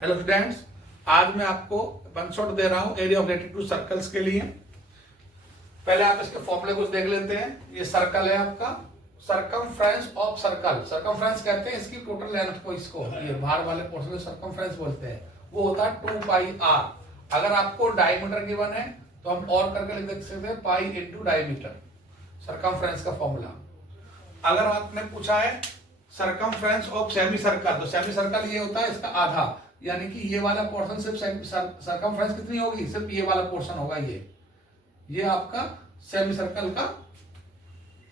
Hello students, आज मैं आपको वन शॉट दे रहा हूं एरिया ऑफ रेक्टेंगल सर्कल्स के लिए। पहले आप इसके फॉर्मूले कुछ देख लेते हैं। ये सर्कल है आपका, सरकमफ्रेंस ऑफ सर्कल। सरकमफ्रेंस कहते हैं इसकी टोटल लेंथ को, इसको ये बाहर वाले पोर्शन को सरकमफ्रेंस बोलते हैं। वो होता है 2 पाई आर। अगर आपको डायमीटर गिवन है तो हम और करके लिख सकते हैं पाई इंटू डायमीटर, सरकमफ्रेंस का फॉर्मूला। अगर आपने पूछा है सरकमफ्रेंस ऑफ सेमी सर्कल, तो सेमी सर्कल ये होता है इसका आधा, यानी कि ये वाला पोर्शन सिर्फ सरकमफ्रेंस कितनी होगी, सिर्फ ये वाला पोर्शन होगा। ये आपका सेमी सर्कल का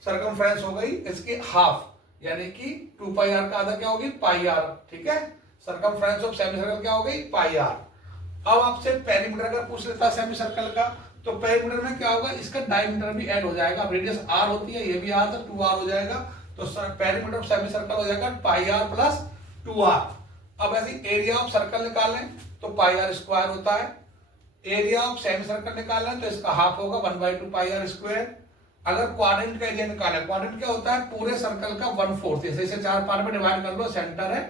सरकमफ्रेंस हो गई, इसकी हाफ, यानी कि 2 पाई आर का आधा क्या होगी, पाई आर। ठीक है, सरकमफ्रेंस ऑफ सेमी सर्कल क्या हो गई, पाई आर। अब आपसे पेरीमीटर अगर पूछ लेता सेमी सर्कल का, तो पेरीमीटर में क्या होगा, इसका डायमीटर भी ऐड हो जाएगा। रेडियस आर होती है, ये भी आर, तो 2r हो जाएगा। तो पेरीमीटर ऑफ सेमी सर्कल हो जाएगा पाई आर प्लस 2r। अब ऐसे एरिया ऑफ सर्कल निकालें तो पाई आर स्क्वायर होता है। एरिया ऑफ सेमी सर्कल निकालें तो इसका हाफ होगा 1/2 पाई आर स्क्वायर। अगर क्वाड्रेंट का एरिया निकालें, क्वाड्रेंट क्या होता है, पूरे सर्कल का 1/4। जैसे इसे 4 पार्ट में डिवाइड कर लो, सेंटर है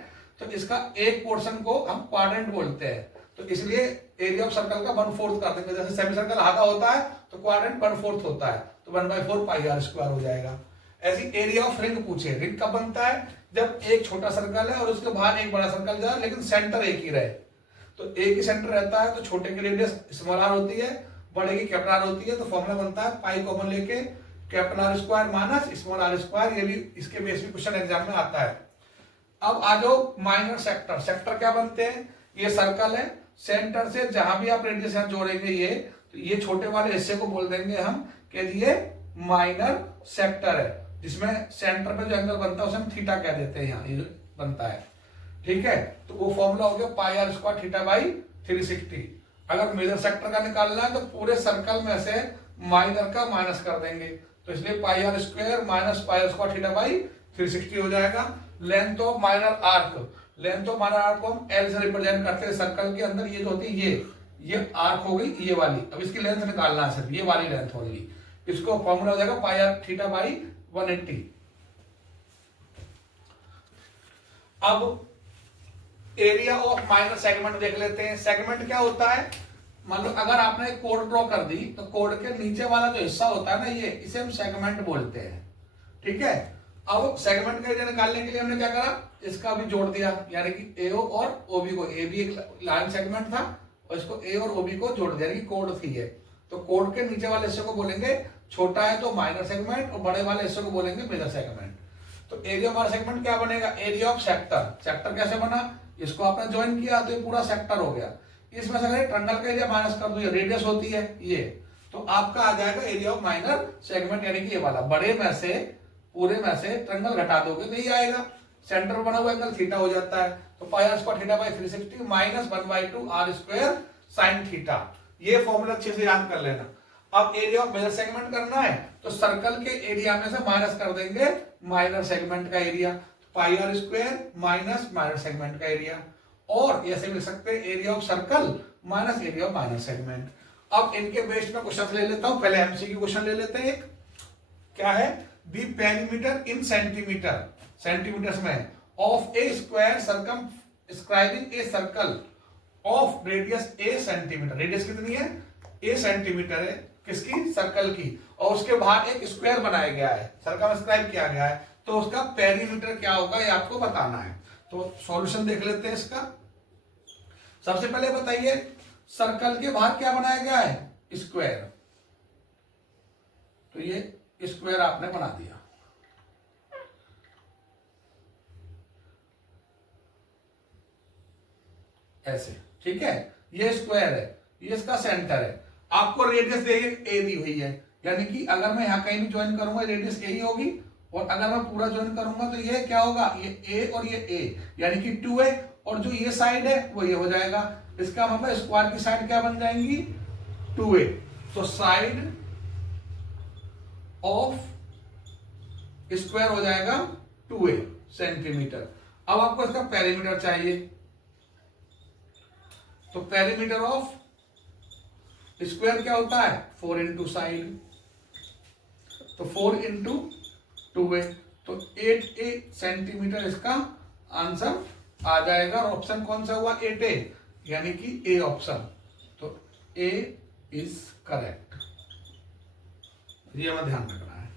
तो इसका एक पोर्शन को हम क्वाड्रेंट बोलते हैं, तो इसलिए एरिया ऑफ सर्कल का 1/4 कर देंगे। जैसे सेमी सर्कल आधा होता है तो क्वाड्रेंट 1/4 होता है, तो 1/4 पाई आर स्क्वायर हो जाएगा। ऐसी एरिया ऑफ रिंग पूछे, रिंग कब बनता है, जब एक छोटा सर्कल है और उसके बाहर एक बड़ा सर्कल जाए लेकिन सेंटर एक ही रहे। तो एक ही सेंटर रहता है तो छोटे की रेडियस स्मॉल आर होती है, बड़े की कैपिटल आर होती है। तो फॉर्मूला बनता है पाई कॉमन लेके capital R square minus small R square. ये भी इसके बेस पे क्वेश्चन एग्जाम में आता है। अब आ जाओ माइनर सेक्टर। सेक्टर क्या बनते हैं, ये सर्कल है, सेंटर से जहां भी आप रेडियस यहां जोड़ेंगे ये, तो ये छोटे वाले हिस्से को बोल देंगे हम कि ये माइनर सेक्टर है, जिसमें सेंटर पे जो एंगल बनता है उसे हम थीटा कह देते हैं, यहाँ ये बनता है। ठीक है, तो वो फॉर्मूला हो गया पाई आर स्क्वायर थीटा बाई 360। अगर मेजर सेक्टर का निकालना है तो पूरे सर्कल में से माइनर का माइनस कर देंगे, तो इसलिए pi are square minus pi are square theta by 360 हो जाएगा। Length of minor arc, length of minor arc को हम एल से रिप्रेजेंट करते हैं सर्कल के अंदर। ये जो होती है ये आर्क हो गई ये वाली। अब इसकी लेंथ निकालना है, सिर्फ ये वाली लेंथ होगी। इसको फॉर्मूला हो जाएगा पाई आर थीटा बाई 180। अब एरिया ऑफ माइनर सेगमेंट देख लेते हैं। सेगमेंट क्या होता है, मतलब अगर आपने कोड ड्रॉ कर दी तो कोड के नीचे वाला जो हिस्सा होता है ना, ये इसे हम सेगमेंट बोलते हैं। ठीक है, अब सेगमेंट का एरिया निकालने के लिए हमने क्या करा, इसका भी जोड़ दिया, यानी कि एओ और ओबी को। ए भी एक लाइन सेगमेंट था और इसको ए और ओबी को जोड़ दिया, यानी कि कोड थी ये। तो कोड के नीचे वाले हिस्से को बोलेंगे, छोटा है तो माइनर सेगमेंट और बड़े वाले हिस्से को बोलेंगे मेजर सेगमेंट। तो एरिया ऑफ सेगमेंट क्या बनेगा, एरिया ऑफ सेक्टर। सेक्टर कैसे बना, इसको आपने ज्वाइन किया तो ये पूरा सेक्टर हो गया। इसमें से अगर ट्रायंगल का एरिया माइनस कर दो, ये रेडियस होती है ये, तो आपका आ जाएगा एरिया ऑफ माइनर सेगमेंट, यानी कि ये वाला। बड़े में से, पूरे में से ट्रायंगल घटा दोगे तो ये आएगा, सेंटर बना हुआ एंगल थीटा हो जाता है। तो pi are square theta by 360 minus 1/2 r square sine theta. ये फॉर्मूला अच्छे से याद कर लेना। अब एरिया ऑफ मेजर सेगमेंट करना है तो सर्कल के एरिया में से माइनस कर देंगे माइनर सेगमेंट का area, pi are square minus minor segment का एरिया। और ऐसे लिख सकते हैं area of circle minus area of minor segment. अब इनके बेस्ड में क्वेश्चन ले लेता हूं। पहले एमसीक्यू क्वेश्चन ले लेते हैं। एक क्या है, दी पेरीमीटर इन सेंटीमीटर, सेंटीमीटर्स में, of A square circumscribing a circle of radius A centimetre. Radius कितनी है, ए सेंटीमीटर है, किसकी, सर्कल की, और उसके बाहर एक स्क्वायर बनाया गया है, सर्कमस्क्राइब किया गया है, तो उसका पेरीमीटर क्या होगा ये आपको बताना है। तो सॉल्यूशन देख लेते हैं इसका। सबसे पहले बताइए सर्कल के बाहर क्या बनाया गया है, स्क्वायर। तो ये स्क्वायर आपने बना दिया ऐसे। ठीक है, ये स्क्वायर है, ये इसका सेंटर है। आपको रेडियस ए दी हुई है, यानी कि अगर मैं यहां कहीं भी ज्वाइन करूंगा रेडियस ए ही होगी, और अगर मैं पूरा ज्वाइन करूंगा तो ये क्या होगा, ये ए और ये ए, यानी कि 2 है, और जो ये साइड है वो ये हो जाएगा। इसका मतलब स्क्वायर की साइड क्या बन जाएंगी, 2a। तो साइड ऑफ स्क्वायर हो जाएगा 2a सेंटीमीटर। अब आपको इसका पेरीमीटर चाहिए, तो पेरीमीटर ऑफ स्क्वायर क्या होता है, 4 इंटू साइड, तो 4 इंटू 2a, तो 8a सेंटीमीटर इसका आंसर आ जाएगा। और ऑप्शन कौन सा हुआ? 8A, यानी कि ए ऑप्शन। तो ए इज करेक्ट, ये हमें ध्यान रखना है।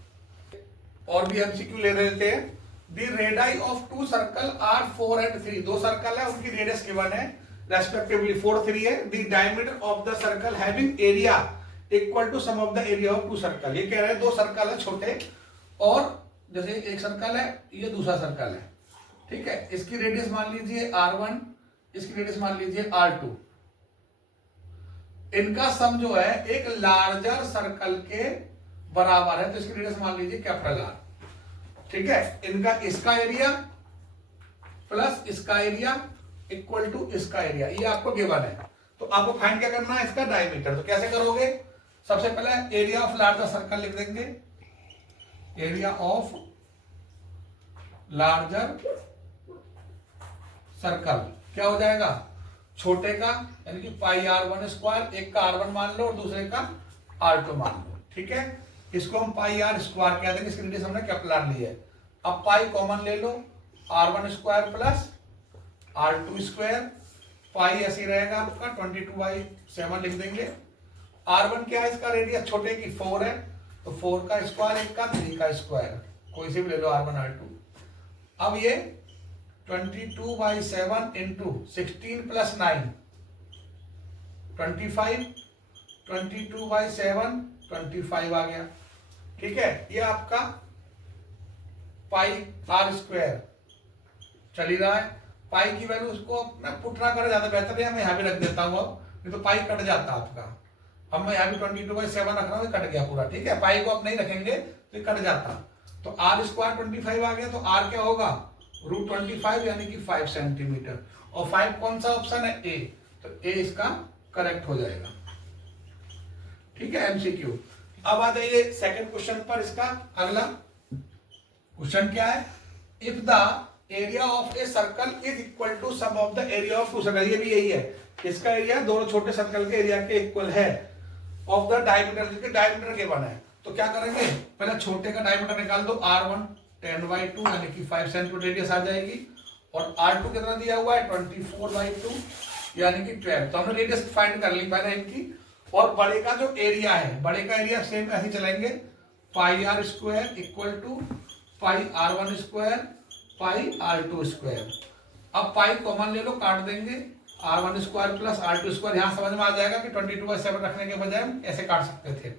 और भी एमसीक्यू ले लेते हैं। The radii of two circle are 4 and 3, दो सर्कल है, उनकी रेडियस गिवन है रेस्पेक्टिवली 4, 3 है। The diameter of the circle having area equal to sum of the area of two circle. ये कह रहे हैं दो सर्कल है छोटे, और जैसे एक सर्कल है, ये दूसरा सर्कल है, ठीक है। इसकी रेडियस मान लीजिए R1, इसकी रेडियस मान लीजिए R2। इनका सम जो है एक लार्जर सर्कल के बराबर है, तो इसकी रेडियस मान लीजिए कैपिटल R, ठीक है। इनका इसका एरिया प्लस इसका एरिया इक्वल टू इसका एरिया, ये आपको गिवन है। तो आपको फाइंड क्या करना है? इसका डायमीटर। तो कैसे करोगे? सबसे पहले एरिया ऑफ लार्जर सर्कल लिख देंगे। एरिया ऑफ लार्जर सर्कल क्या हो जाएगा? छोटे का यानी कि पाई R1 स्क्वायर, एक का R1 मान लो और दूसरे का R2 मान लो, ठीक है। इसको हम पाई R स्क्वायर कह देंगे, इसकी रेडियस हमने कैपिटल R ली है। अब पाई कॉमन ले लो, R1 square plus R2 square, pi ऐसे रहेगा आपका 22/7 लिख देंगे। R1 क्या है? इसका रेडियस छोटे की 4 है, तो 4 का स्क्वायर, एक का 3 का स्क्वायर, कोई से भी ले लो R1 R2। अब ये 22/7 इंटू 16 प्लस 9 25, 22/7 25 आ गया, ठीक है। ये आपका पाई R स्क्वायर चल ही रहा है। पाई की वैल्यू उसको मैं पुट ना करे ज्यादा बेहतर है, मैं यहाँ भी रख देता हूँ, अब नहीं तो पाई कट जाता आपका। अब मैं यहाँ भी 22/7 रख रहा हूँ, कट गया पूरा, ठीक है। पाई को आप नहीं रखेंगे तो ये कट जाता। तो R स्क्वायर 25 आ गया, तो R क्या होगा? √25 यानी कि 5 सेंटीमीटर। और 5 कौन सा ऑप्शन है? ए, तो ए इसका करेक्ट हो जाएगा, ठीक है। एमसीक्यू। अब आ जाइए सेकंड क्वेश्चन पर। इसका अगला क्वेश्चन क्या है? If the area of a circle is equal to sum of the area of two circle, ये भी यही है, इसका एरिया दोनों छोटे सर्कल के एरिया के इक्वल है, ऑफ द डायमीटर, जिसके डायमीटर के बना है। तो क्या करेंगे? पहले छोटे का डायमीटर निकाल दो, R1 10/2 यानी कि 5 सेंटीमीटर रेडियस आ जाएगी, और R2 कितना दिया हुआ है? 24/2 यानी कि 12। तो हमने रेडियस फाइंड कर ली पहले इनकी। और बड़े का जो एरिया है, बड़े का एरिया सेम ऐसे चलेंगे, pi R square equal to pi R1 square pi R2 square. अब पाई कॉमन ले लो, काट देंगे, R1 square plus R2 square. यहां समझ में आ जाएगा कि 22/7 रखने के बजाय हम ऐसे काट सकते थे।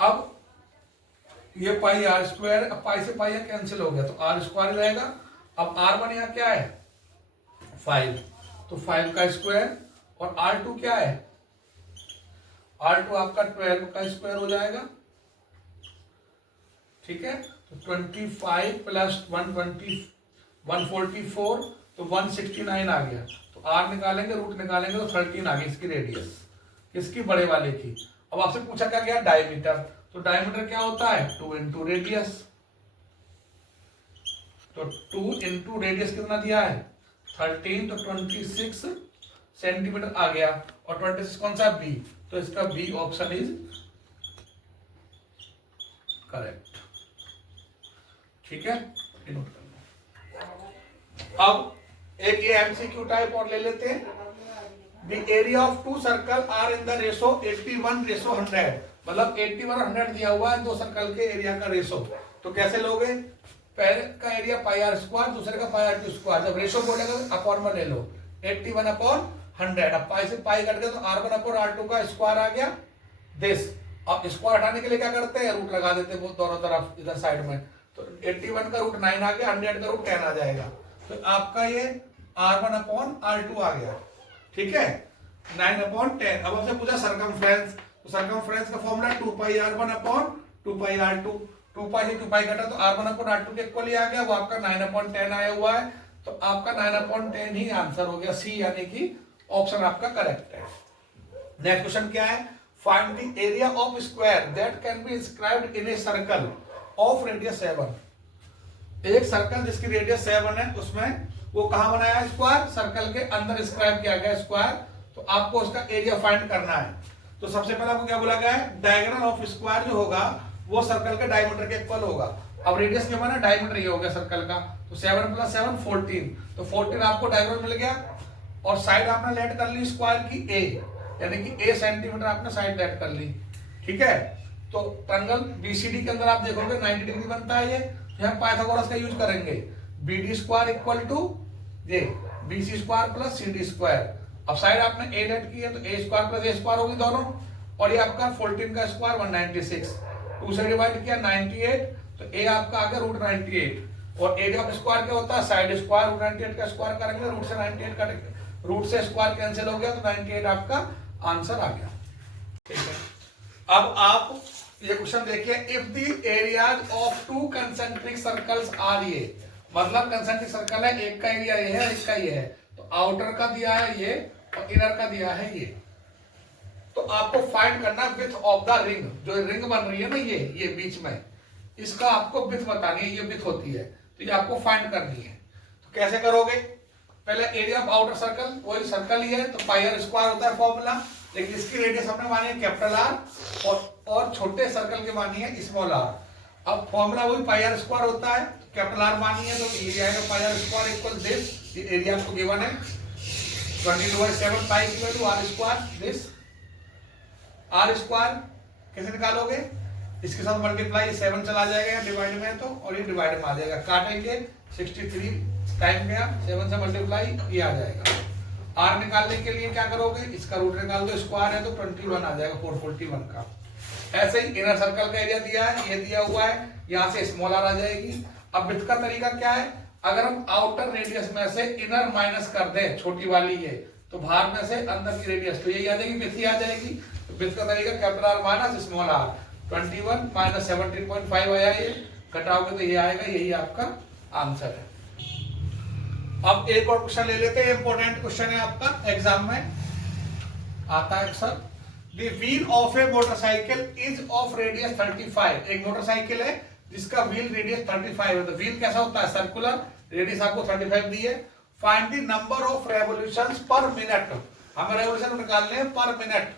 अब ये पाई R स्क्वायर, अब पाई से पाई कैंसिल हो गया, तो R स्क्वायर रहेगा। अब R1 यहाँ क्या है? 5, तो 5 का स्क्वायर, और R2 क्या है? R2 आपका 12 का स्क्वायर हो जाएगा, ठीक है। तो 25 प्लस 120 144, तो 169 आ गया। तो R निकालेंगे, रूट निकालेंगे, तो 13 आ गई इसकी रेडियस, किसकी? बड़े वाले की। अब आपसे पूछा क्या गया? डायमीटर। तो डायमीटर क्या होता है? 2 इंटू रेडियस। तो 2 इंटू रेडियस कितना दिया है? 13, तो 26 सेंटीमीटर आ गया। और 26 कौन सा? बी, तो इसका बी ऑप्शन इज करेक्ट, ठीक है। नोट कर लो। अब एक ये एमसीक्यू टाइप और ले लेते हैं। The area of two circle are in the ratio 81:100, मतलब 81 और 100 दिया हुआ है दो सर्कल के एरिया का रेशो। तो कैसे लोगे? पहले का एरिया पाई R स्क्वायर, दूसरे का पाई R2 स्क्वायर। जब रेशो बोलेगा तो अपॉन में ले लो, 81/100। अब पाई से पाई कट गया, तो R1/R2 का स्क्वायर आ गया दिस। अब स्क्वायर हटाने के लिए क्या करते हैं? रूट लगा देते हैं दोनों तरफ, इधर साइड में। तो 81 का रूट 9 आ गया, 100 का रूट 10 आ जाएगा। तो आपका ये R1/R2 आ गया, ठीक है, 9/10। अब आपसे पूछा सरकमफ्रेंस, तो सरकमफ्रेंस का फॉर्मूला 2πR1/2πR2। 2π से 2π घटा, तो R1/R2 के इक्वल ही आ गया, वो आपका 9/10 आया हुआ है। तो आपका 9/10 ही आंसर हो गया, सी, यानी कि ऑप्शन आपका करेक्ट है। नेक्स्ट क्वेश्चन क्या है? Find the area of square that can be inscribed in a circle of radius 7। एक सर्कल जिसकी रेडियस 7 है, उसमें वो कहां बनाया है? स्क्वायर, सर्कल के अंदर इंस्क्राइब किया गया स्क्वायर। तो आपको उसका एरिया फाइंड करना है। तो सबसे पहले आपको क्या बोला गया है? डायगोनल ऑफ स्क्वायर जो होगा वो सर्कल के डायमीटर के इक्वल होगा। अब रेडियस के माना डायमीटर ये हो गया सर्कल का, तो 7 + 7 14, तो 14 आपको डायमीटर मिल गया। और साइड आपने लेट कर ली स्क्वायर की a, यानी कि a सेंटीमीटर आपने साइड लेट कर ली, ठीक है। तो ट्रायंगल बीसीडी के अंदर आप देखोगे 90 डिग्री बनता है ये, तो हम पाइथागोरस का यूज करेंगे, BD स्क्वायर इक्वल टू ये BC square plus CD square. अब साइड आपने a लेट की है तो a square plus a square होगी दोनों, और ये आपका 14 का स्क्वायर 196, 2 से डिवाइड किया 98, तो a आपका आ गया √98, और एरिया ऑफ स्क्वायर क्या होता है, साइड स्क्वायर √98 का स्क्वायर करेंगे, रूट से 98 करेंगे, रूट से स्क्वायर कैंसिल हो गया, तो 98 आपका आंसर आ गया, ठीक है। अब आप ये क्वेश्चन देखिए, if the areas of 2 concentric circles are ये, मतलब कंसेंट्रिक सर्कल है, एक का एरिया ये है, एक का ये है, तो आउटर का दिया है ये और इनर का दिया है ये, तो आपको फाइंड करना विड्थ ऑफ द रिंग, जो रिंग बन रही है ना ये बीच में, इसका आपको विड्थ बतानी है, ये विड्थ होती है, तो ये आपको फाइंड करनी है। तो कैसे करोगे, पहले एरिया ऑफ आउटर सर्कल, वही सर्कल ही है तो पाई आर स्क्वायर होता है फॉर्मूला, लेकिन इसकी रेडियस हमने मानी है कैपिटल आर, और छोटे सर्कल के मानी है स्मॉल आर। अब फॉर्मूला वही पाई आर स्क्वायर होता है, कैपिटल आर मानी है तो एरिया है pi are square equal this, ये एरिया आपको गिवन है 22/7 pi equal to R square this, R square कैसे निकालोगे, इसके साथ मल्टीप्लाई 7 चला जाएगा डिवाइड में तो, और ये डिवाइड में आ जाएगा, काटेंगे 63 टाइम गया, 7 से मल्टीप्लाई ये आ जाएगा। आर निकालने के लिए क्या करोगे, इसका रूट निकाल दो, स्क्वायर है तो 21 आ जाएगा 441 का। ऐसे ही इनर सर्कल का एरिया दिया है, ये दिया हुआ है, यहाँ से स्मॉल आर आ जाएगी। अब विड्थ का तरीका क्या है, अगर हम आउटर रेडियस में से इनर माइनस कर दें, छोटी वाली ये, तो बाहर में से अंदर की रेडियस, तो यही आ जाएगी, विड्थ ही आ जाएगी। तो विड्थ का तरीका capital R minus small r, 21 minus 17.5 आया, ये घटाओगे तो ये आएगा, यही आपका आंसर है। अब एक और क्वेश्चन ले लेते हैं, इंपॉर्टेंट क्वेश्चन है आपका एग्जाम में आता है अक्सर। The wheel of A motorcycle is of radius 35, एक मोटरसाइकिल है जिसका व्हील रेडियस 35 है, तो व्हील कैसा होता है, सर्कुलर, रेडियस आपको 35 दी है। Find the number of revolutions per minute, हमें रेवोल्यूशन निकालने हैं per minute,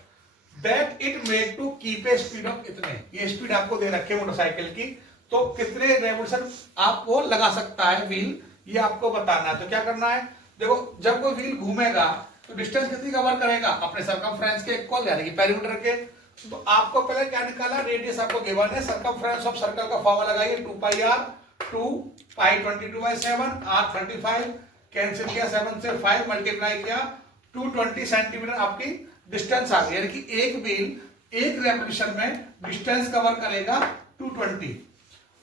that it make to keep a speed of इतने, ये स्पीड आपको दे रखे मोटरसाइकिल की, तो कितने रेवोल्यूशन आप वो लगा सकता है व्हील, ये आपको बताना है। तो क्या करना है, देखो जब कोई व्हील घूमेगा तो डिस्टेंस कितनी कवर करेगा, अपने सर्कमफ्रेंस के इक्वल, यानी कि पेरीमीटर के। तो आपको पहले क्या निकाला, रेडियस आपको गिवन है, सर्कमफ्रेंस ऑफ सर्कल का फॉर्मूला लगाइए 2πr, 2 पाई 22/7, r 35, कैंसिल किया 7 से 5 मल्टीप्लाई किया, 220 सेंटीमीटर आपकी डिस्टेंस आ गई, यानी कि एक व्हील एक रेवोल्यूशन में डिस्टेंस कवर करेगा 220।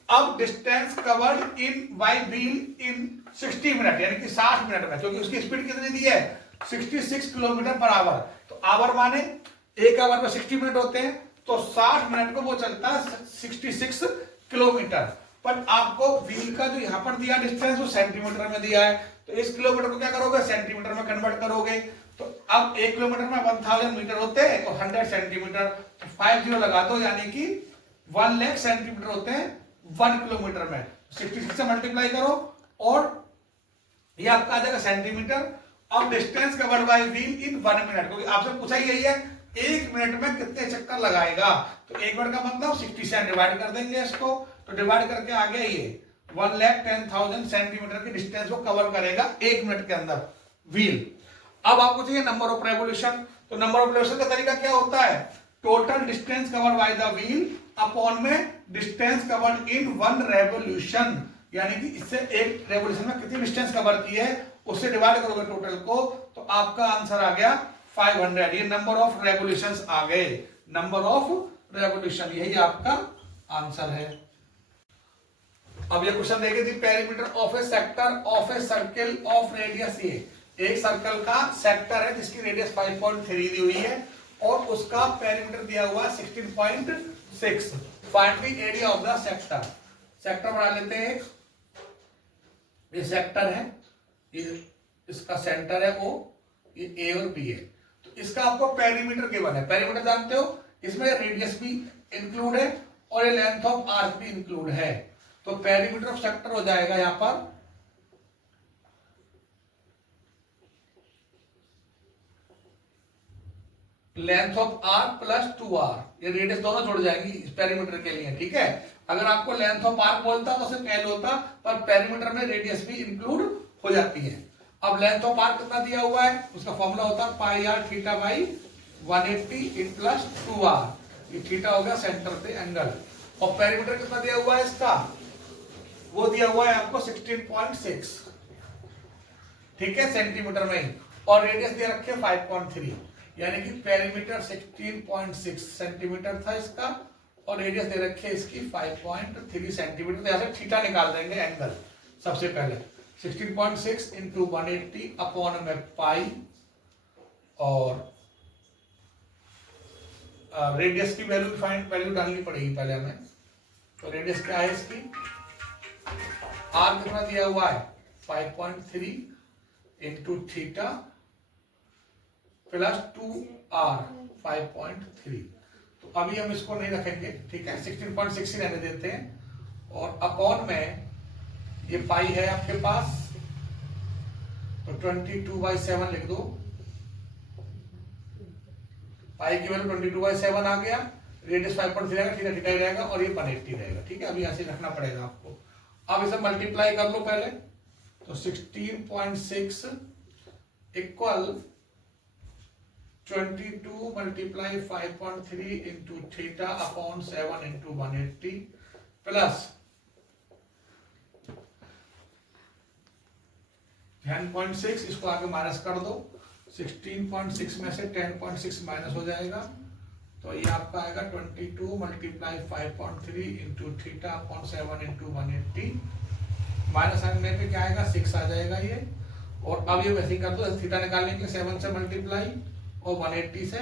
अब distance covered in by wheel in 60 minute, यानी कि 60 मिनट में, क्योंकि उसकी स्पीड कितनी दी है 66 किलोमीटर पर आवर, तो आवर माने एक आवर में 60 मिनट होते हैं, तो 60 मिनट को वो चलता है 66 किलोमीटर। पर आपको व्हील का जो यहाँ पर दिया डिस्टेंस वो सेंटीमीटर में दिया है, तो इस किलोमीटर को क्या करोगे, सेंटीमीटर में कन्वर्ट करोगे। तो अब 1 किलोमीटर में 1000 मीटर होते हैं, तो 100 सेंटीमीटर, तो 50 लगा दो, यानी कि 1 लाख सेंटीमीटर होते हैं 1 किलोमीटर में, 66 से मल्टीप्लाई करो और ये आपका आ जाएगा सेंटीमीटर। अब distance covered by wheel in 1 minute, क्योंकि आपसे पूछा ही यही है 1 मिनट में कितने चक्कर लगाएगा, तो 1 मिनट का मतलब 60 से डिवाइड कर देंगे इसको, तो डिवाइड करके आ गया ये 1,10,000 सेंटीमीटर की डिस्टेंस को कवर करेगा 1 मिनट के अंदर व्हील। अब आपको चाहिए नंबर ऑफ रेवोल्यूशन, तो नंबर ऑफ रेवोल्यूशन का तरीका क्या होता है, total distance covered by the wheel upon में डिस्टेंस कवर्ड इन 1 रेवोल्यूशन, यानी कि इससे एक रेवोल्यूशन में कितनी डिस्टेंस कवर की है उससे डिवाइड करोगे टोटल को, तो आपका आंसर आ गया 500। ये नंबर ऑफ रेवोल्यूशंस आ गए, नंबर ऑफ रेवोल्यूशन, यही आपका आंसर है। अब ये क्वेश्चन देखिए, the perimeter of a sector of a circle of radius, ये एक सर्कल का सेक्टर है जिसकी रेडियस 5.3 दी हुई है और उसका पेरीमीटर दिया हुआ 16.6। Find the area of the sector, sector बना लेते हैं, ये सेक्टर है, ये इसका सेंटर है वो, ये ए और बी है, तो इसका आपको पेरीमीटर गिवन है, पेरीमीटर जानते हो, इसमें रेडियस भी इंक्लूड है और ये लेंथ ऑफ आर्क भी इंक्लूड है, तो पेरीमीटर ऑफ सेक्टर हो जाएगा यहां पर length of are plus 2r, ये रेडियस दोनों जुड़ जाएंगी इस पेरीमीटर के लिए, ठीक है। अगर आपको लेंथ ऑफ आर्क बोलता तो सिर्फ एल होता, पर पेरीमीटर में रेडियस भी इंक्लूड हो जाती है। अब लेंथ ऑफ आर्क कितना दिया हुआ है, उसका फॉर्मूला होता है pi r theta by 180 in plus 2r। ये थीटा हो गया सेंटर पे एंगल। और पेरीमीटर कितना दिया हुआ है इसका, वो दिया हुआ है आपको 16.6, ठीक है, सेंटीमीटर में ही। और रेडियस दे रखे 5.3, यानी कि पेरीमीटर 16.6 सेंटीमीटर था इसका, और रेडियस दे रखे इसकी 5.3 सेंटीमीटर। तो यहां से थीटा निकाल देंगे एंगल। सबसे पहले 16.6 इंटू 180 अपॉन में पाई, और रेडियस की वैल्यू डालनी पड़ेगी पहले हमें। तो रेडियस क्या है इसकी, आर कितना दिया हुआ है 5.3 इंटू थीटा प्लस 2r 5.3। तो अभी हम इसको नहीं रखेंगे, ठीक है, 16.6 ही रहने देते हैं। और अपॉन में ये पाई है आपके पास, तो 22/7 लिख दो। पाई की वैल्यू 22/7 आ गया, रेडियस 5.3 रहेगा, थीटा थीटा ही रहेगा, और ये 180 रहेगा, ठीक है। अभी यहां से रखना पड़ेगा आपको। अब इसे मल्टीप्लाई कर लो पहले, तो 16.6 equal 22 multiply 5.3 into theta upon 7 into 180 plus 10.6, इसको आगे माइनस कर दो। 16.6 में से 10.6 माइनस हो जाएगा, तो ये आपका आएगा 22 multiply 5.3 into theta upon 7 into 180। Minus आने पे क्या आएगा 6 आ जाएगा ये। और अब ये वैसे ही कर दो, थीटा निकालने के 7 से मल्टीप्लाई और 180 से,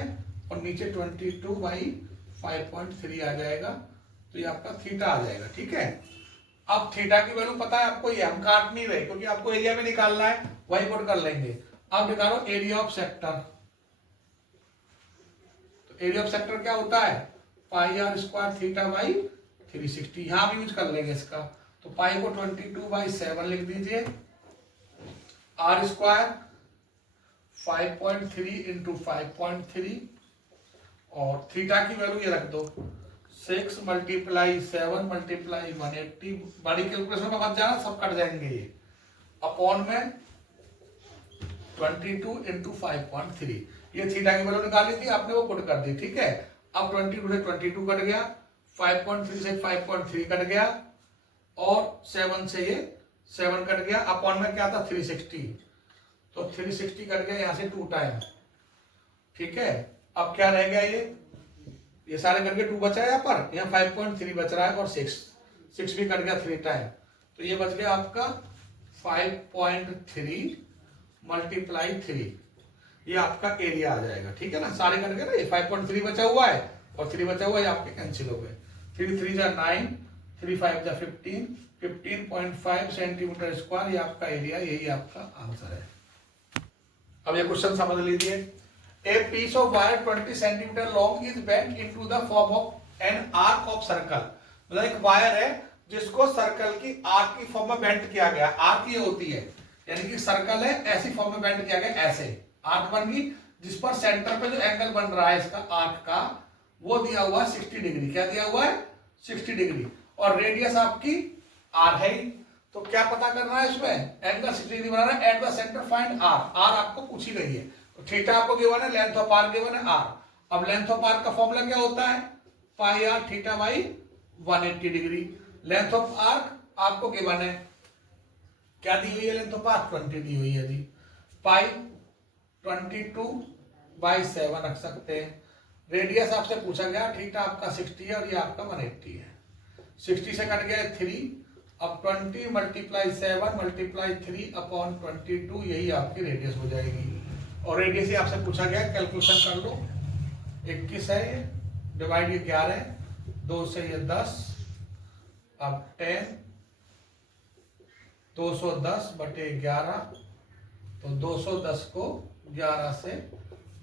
और नीचे 22/5.3 आ जाएगा। तो ये आपका थीटा आ जाएगा, ठीक है। अब थीटा की वैल्यू पता है आपको, ये हम काट नहीं रहे क्योंकि आपको एरिया में निकालना है, वही पुट कर लेंगे। अब निकालो एरिया ऑफ सेक्टर। तो एरिया ऑफ सेक्टर क्या होता है, pi are square theta by 360। यहां भी यूज कर लेंगे इसका। तो पाई को 22/7 लिख दीजिए, आर स्क्वायर 5.3 इंटू 5.3, और थीटा की वैल्यू ये रख दो 6 मल्टीप्लाई 7 मल्टीप्लाई 180। बड़ी कैलकुलेशन में मत जाना, सब कट जाएंगे ये। अपॉन में 22 इंटू 5.3। ये थीटा की वैल्यू निकाली थी आपने, वो पुट कर दी, ठीक है। अब 22 से 22 कट गया, 5.3 से 5.3 कट गया, और 7 से ये 7 कट गया। अपॉन में क्या था 360, तो 360 कट गया यहां से 2 टाइम, ठीक है। अब क्या रह गया, ये सारे करके 2 बचा है यहाँ पर, यहाँ 5.3 बच रहा है, और 6 भी कट गया 3 टाइम। तो ये बच गया आपका 5.3 मल्टीप्लाई 3, ये आपका एरिया आ जाएगा, ठीक है ना। सारे करके ना, ये 5.3 बचा हुआ है और 3 बचा हुआ है, आपके कैंसिल हो गए। 3 3 जा 9, 3 5 जा 15, 15.5 सेंटीमीटर स्क्वायर, ये आपका एरिया, यही आपका आंसर है। अब ये क्वेश्चन समझ लीजिए। A piece of wire 20 centimetre long is bent into the form of an arc of circle. मतलब एक वायर है जिसको सर्कल की आर्क की फॉर्म में बेंट किया गया। आर्क ये होती है, यानी कि सर्कल है, ऐसी फॉर्म में बेंट किया गया, ऐसे आर्क बन गई, जिस पर सेंटर पे जो एंगल बन रहा है इसका आर्क का, वो दिया हुआ है 60 डिग्री। क्या दिया हुआ है 60 डिग्री, और रेडियस आपकी आर है। तो क्या पता करना है इसमें, एंगल 60 डिग्री बनाना है। At the centre find r. R आपको पूछी गई है, तो थीटा आपको गिवन है, लेंथ ऑफ आर गिवन है आर। अब लेंथ ऑफ आर का फॉर्मूला क्या होता है, pi r theta by 180 degree. Length of arc आपको गिवन है, क्या दी हुई है, लेंथ ऑफ आर्क 20 दी हुई है जी। पाई 22/7 रख सकते हैं। रेडियस आपसे पूछा गया, थीटा आपका 60 है और ये आपका 180 है। 60 से कट गया 3, अब 20 मल्टीप्लाई 7 मल्टीप्लाई 3 अपॉन 22, यही आपकी रेडियस हो जाएगी। और रेडियस ही आपसे पूछा गया, कैलकुलेशन कर लो। 21 है ये, डिवाइड ये 11 है, 2 से ये 10, अब 10, 210 बटे 11, तो 210 को 11 से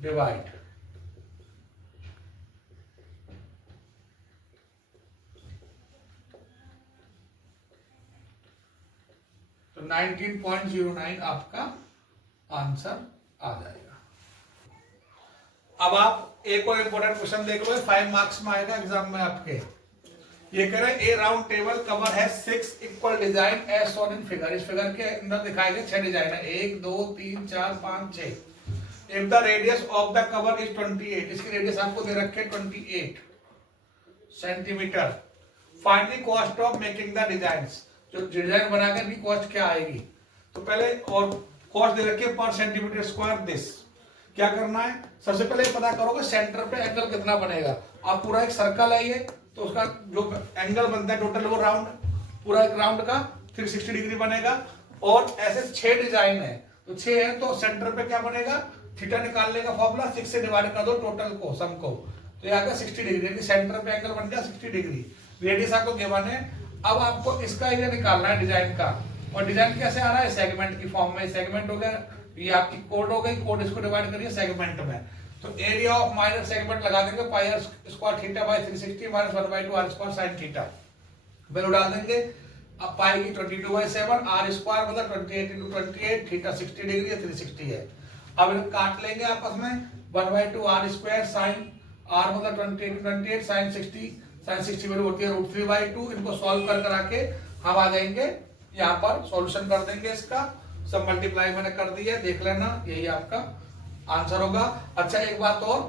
डिवाइड, तो 19.09 आपका आंसर आ जाएगा। अब आप एक और इंपॉर्टेंट क्वेश्चन देख लो, 5 मार्क्स में आएगा एग्जाम में आपके। ये कह रहे हैं ए राउंड टेबल कवर है 6 equal design as shown in figure. इस फिगर के अंदर दिखाए गए 6 डिजाइन है, 1 2 3 4 5 6। If the radius of the cover is 28, इसकी रेडियस आपको दे रखे 28 centimetre. Find the cost of making the designs, जो डिजाइन बनाकर की कॉस्ट क्या आएगी। तो पहले और कॉस्ट दे रखी है पर सेंटीमीटर स्क्वायर दिस। क्या करना है, सबसे पहले पता करोगे सेंटर पे एंगल कितना बनेगा। आप पूरा एक सर्कल है ये, तो उसका जो एंगल बनता है टोटल वो राउंड, पूरा एक राउंड का 360 डिग्री बनेगा। और ऐसे 6 डिजाइन है, तो 6 है तो सेंटर पे क्या बनेगा, थीटा निकालने का फॉर्मूला 6 से डिवाइड कर दो टोटल को, सम को, तो यहाँ का 60 डिग्री, सेंटर पे एंगल बन गया 60 डिग्री। रेडियस आपको गिवन है। अब आपको इसका एरिया निकालना है डिजाइन का, और डिजाइन कैसे आ रहा है, सेगमेंट की फॉर्म में। सेगमेंट हो गया, ये आपकी कोड हो गई, कोड इसको डिवाइड करिए सेगमेंट में। तो एरिया ऑफ माइनर सेगमेंट लगा देंगे pi are square theta by 360 minus 1/2 r square sine theta. Value डाल देंगे, अब पाई की 22/7, आर स्क्वायर मतलब 28 × 28, थीटा 60 डिग्री है, 360 है। अब इनको काट लेंगे आपस में, 1/2 आर स्क्वायर साइन आर मतलब 28 × 28 साइन 60, साइन 60 वैल्यू होती है √3/2। इनको सॉल्व कर आके हम आ जाएंगे यहाँ पर, सॉल्यूशन कर देंगे इसका। सब मल्टीप्लाई मैंने कर दिया, देख लेना, यही आपका आंसर होगा। अच्छा एक बात और,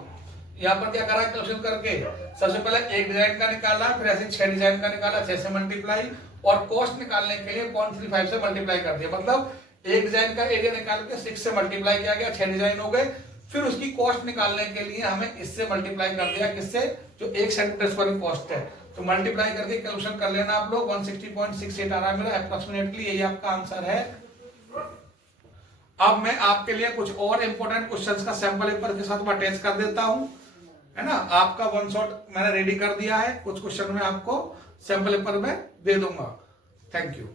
यहाँ पर क्या करा कैलकुलेशन करके, सबसे पहले एक डिजाइन का निकाला, फिर ऐसे 6 डिजाइन का निकाला, 6 से मल्टीप्लाई, और कॉस्ट निकालने के लिए 0.35 से मल्टीप्लाई कर दिया। मतलब एक डिजाइन का एरिया निकाल के 6 से मल्टीप्लाई किया गया, 6 डिजाइन हो गए। फिर उसकी कॉस्ट निकालने के लिए हमें इससे मल्टीप्लाई कर दिया, किससे, जो 1 सेंटीमीटर स्क्वायर की कॉस्ट है। तो मल्टीप्लाई करके कैलकुलेशन कर लेना आप लोग, 160.68 आ रहा है मेरा अप्रोक्सीमेटली, यही आपका आंसर है। अब मैं आपके लिए कुछ और इंपॉर्टेंट क्वेश्चंस का सैंपल पेपर के साथ मैं अटैच कर देता हूं, है ना। आपका वन शॉट मैंने रेडी कर दिया है, कुछ क्वेश्चन में आपको सैंपल पेपर में दे दूंगा। Thank you.